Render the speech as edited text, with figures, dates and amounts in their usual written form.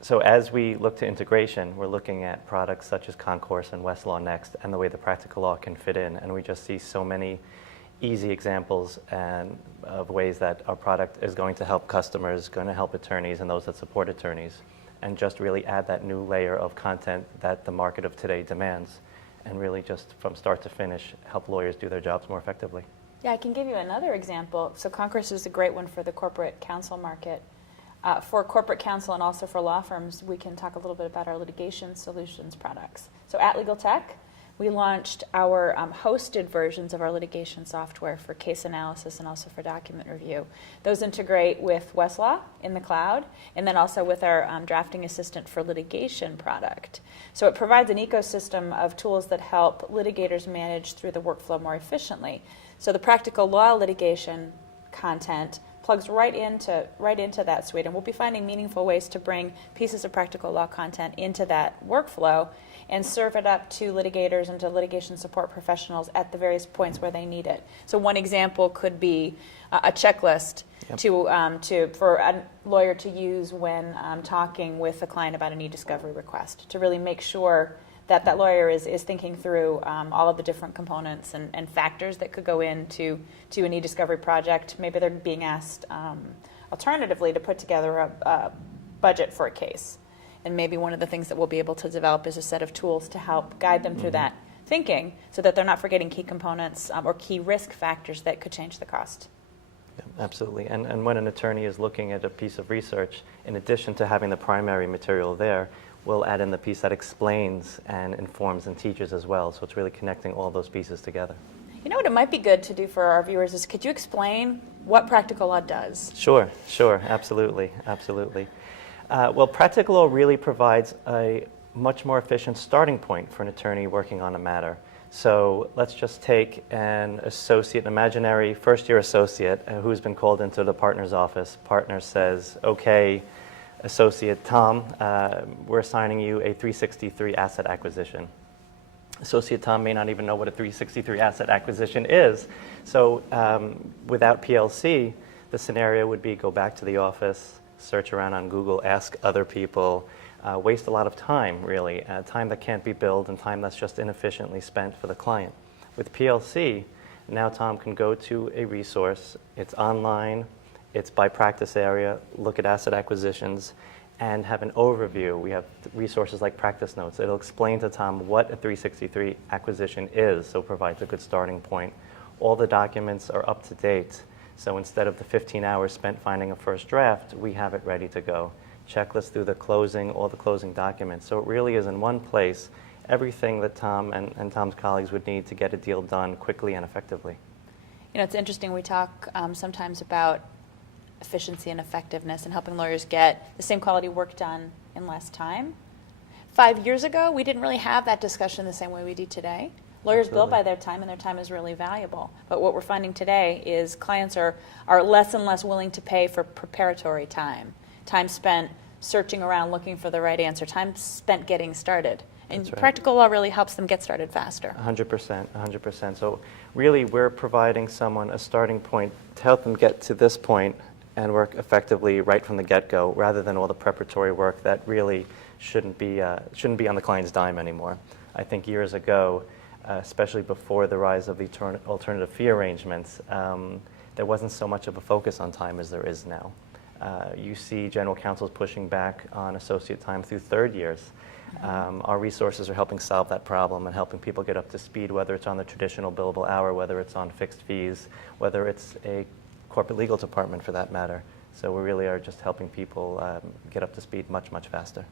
So as we look to integration, we're looking at products such as Concourse and Westlaw Next and the way the practical law can fit in. And we just see so many easy examples and of ways that our product is going to help customers, going to help attorneys and those that support attorneys, and just really add that new layer of content that the market of today demands, and really just from start to finish help lawyers do their jobs more effectively. Yeah, I can give you another example. So Concourse is a great one for the corporate counsel market. For corporate counsel and also for law firms, we can talk a little bit about our litigation solutions products. So at Legal Tech, we launched our hosted versions of our litigation software for case analysis and also for document review. Those integrate with Westlaw in the cloud, and then also with our drafting assistant for litigation product. So it provides an ecosystem of tools that help litigators manage through the workflow more efficiently. So the practical law litigation content plugs right into that suite, and we'll be finding meaningful ways to bring pieces of practical law content into that workflow and serve it up to litigators and to litigation support professionals at the various points where they need it. So one example could be a checklist for a lawyer to use when talking with a client about an e-discovery request, to really make sure that that lawyer is thinking through all of the different components and factors that could go into an e-discovery project. Maybe they're being asked alternatively to put together a budget for a case. And maybe one of the things that we'll be able to develop is a set of tools to help guide them through that thinking so that they're not forgetting key components or key risk factors that could change the cost. Yeah, absolutely. And when an attorney is looking at a piece of research, in addition to having the primary material there, we'll add in the piece that explains and informs and teaches as well. So it's really connecting all those pieces together. You know what it might be good to do for our viewers is, could you explain what practical law does? Sure, absolutely. Well, practical law really provides a much more efficient starting point for an attorney working on a matter. So let's just take an associate, an imaginary first-year associate who's been called into the partner's office. Partner says, okay, Associate Tom, we're assigning you a 363 asset acquisition. Associate Tom may not even know what a 363 asset acquisition is. So without PLC, the scenario would be go back to the office, search around on Google, ask other people, waste a lot of time, really, time that can't be billed and time that's just inefficiently spent for the client. With PLC, now Tom can go to a resource. It's online. It's by practice area, look at asset acquisitions, and have an overview. We have resources like practice notes. It'll explain to Tom what a 363 acquisition is, so it provides a good starting point. All the documents are up to date. So instead of the 15 hours spent finding a first draft, we have it ready to go. Checklist through the closing, all the closing documents. So it really is in one place, everything that Tom and Tom's colleagues would need to get a deal done quickly and effectively. You know, it's interesting, we talk sometimes about efficiency and effectiveness and helping lawyers get the same quality work done in less time. 5 years ago, we didn't really have that discussion the same way we do today. Lawyers bill by their time, and their time is really valuable. But what we're finding today is clients are less and less willing to pay for preparatory time, time spent searching around looking for the right answer, time spent getting started. And That's right. Practical law really helps them get started faster. 100%. So really, we're providing someone a starting point to help them get to this point and work effectively right from the get-go, rather than all the preparatory work that really shouldn't be on the client's dime anymore. I think years ago, especially before the rise of the alternative fee arrangements, there wasn't so much of a focus on time as there is now. You see general counsels pushing back on associate time through third years. Our resources are helping solve that problem and helping people get up to speed, whether it's on the traditional billable hour, whether it's on fixed fees, whether it's a corporate legal department for that matter. So we really are just helping people get up to speed much, much faster.